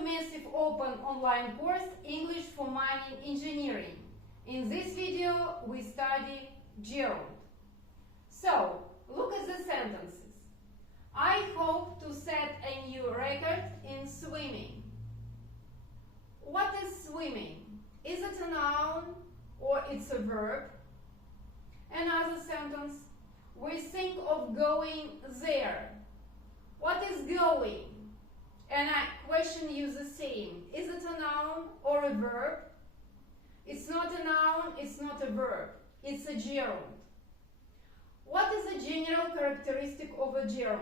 to massive open online course English for Mining Engineering. In this video we study gerund. So, look at the sentences. I hope to set a new record in swimming. What is swimming? Is it a noun or it's a verb? Another sentence. We think of going there. What is going? And I question you the same. Is it a noun or a verb? It's not a noun, it's not a verb. It's a gerund. What is a general characteristic of a gerund?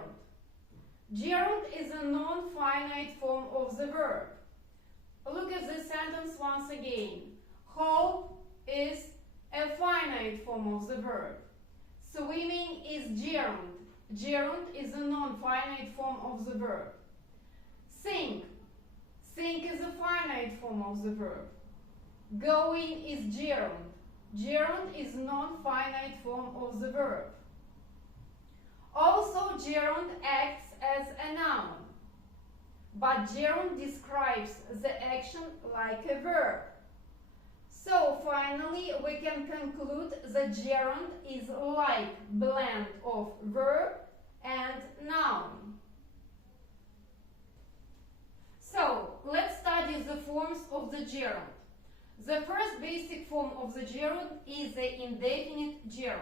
Gerund is a non-finite form of the verb. Look at the sentence once again. Hope is a finite form of the verb. Swimming is gerund. Gerund is a non-finite form of the verb. Think. Think is a finite form of the verb. Going is gerund. Gerund is non-finite form of the verb. Also, gerund acts as a noun. But gerund describes the action like a verb. So finally, we can conclude that gerund is like blend of verb and noun. So let's study the forms of the gerund. The first basic form of the gerund is the indefinite gerund.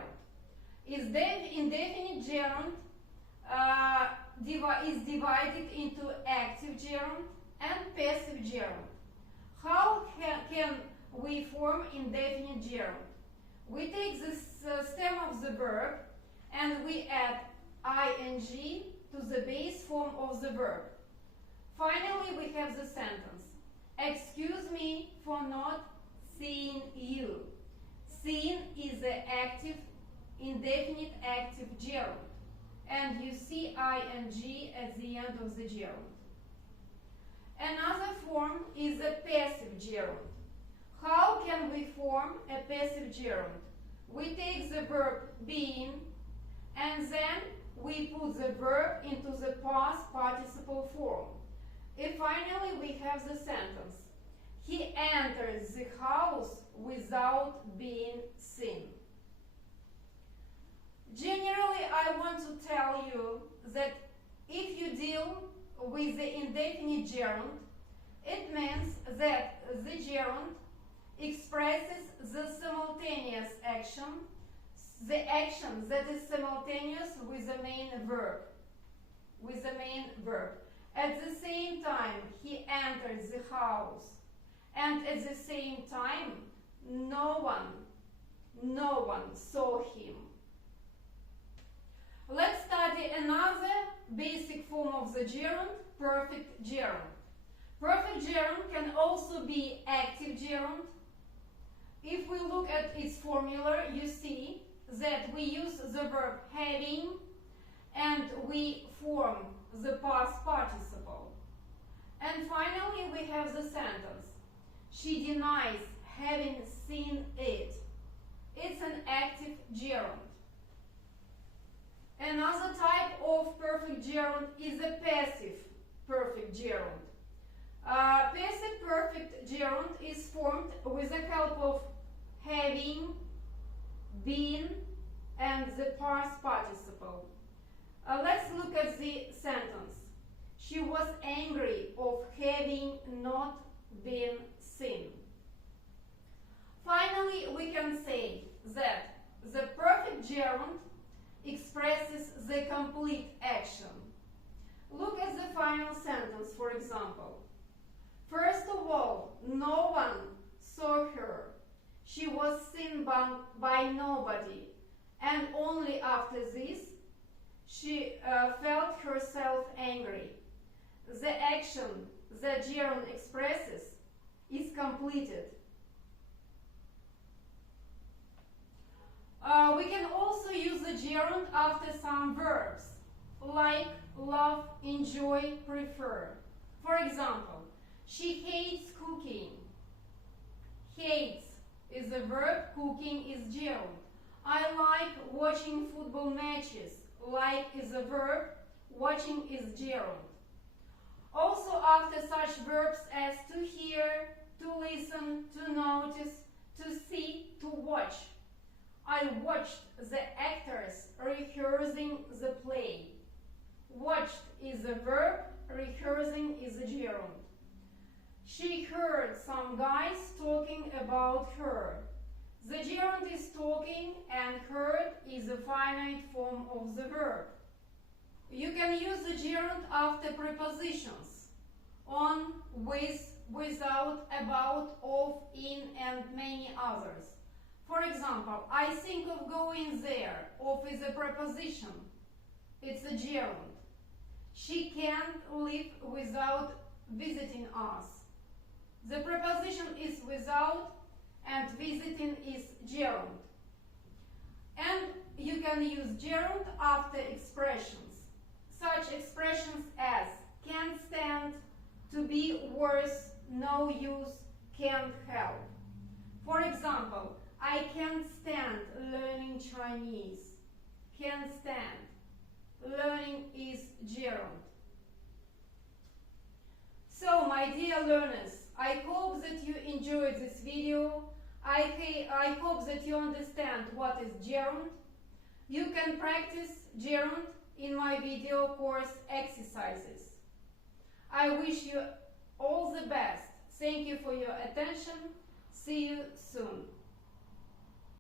Indefinite gerund is divided into active gerund and passive gerund. How can we form indefinite gerund? We take the stem of the verb and we add ing to the base form of the verb. Finally, we have the sentence. Excuse me for not seeing you. Seen is the active, indefinite active gerund. And you see ing at the end of the gerund. Another form is a passive gerund. How can we form a passive gerund? We take the verb being and then we put the verb into the past participle form. And finally, we have the sentence. He enters the house without being seen. Generally, I want to tell you that if you deal with the indefinite gerund, it means that the gerund expresses the simultaneous action, the action that is simultaneous with the main verb. At the same time, he enters the house, and at the same time, no one saw him. Let's study another basic form of the gerund, perfect gerund. Perfect gerund can also be active gerund. If we look at its formula, you see that we use the verb having and we form the past participle. And finally, we have the sentence. She denies having seen it. It's an active gerund. Another type of perfect gerund is a passive perfect gerund. Passive perfect gerund is formed with the help of having, been, and the past participle. Let's look at the sentence. She was angry of having not been seen. Finally, we can say that the perfect gerund expresses the complete action. Look at the final sentence, for example. First of all, no one saw her. She was seen by nobody. And only after this, she felt herself angry. The action that gerund expresses is completed. We can also use the gerund after some verbs, like, love, enjoy, prefer. For example, she hates cooking. Hates is a verb, cooking is gerund. I like watching football matches. Like is a verb, watching is gerund. Also, after such verbs as to hear, to listen, to notice, to see, to watch. I watched the actors rehearsing the play. Watched is a verb, rehearsing is a gerund. She heard some guys talking about her. The gerund is talking and heard is a finite form of the verb. You can use the gerund after prepositions on, with, without, about, of, in, and many others. For example, I think of going there. Of is a preposition. It's a gerund. She can't live without visiting us. The preposition is without and visiting is gerund. And you can use gerund after expressions. Such expressions as can't stand, to be worse, no use, can't help. For example, I can't stand learning Chinese. Can't stand. Learning is gerund. So, my dear learners, I hope that you enjoyed this video. I hope that you understand what is gerund. You can practice gerund in my video course exercises. I wish you all the best. Thank you for your attention. See you soon.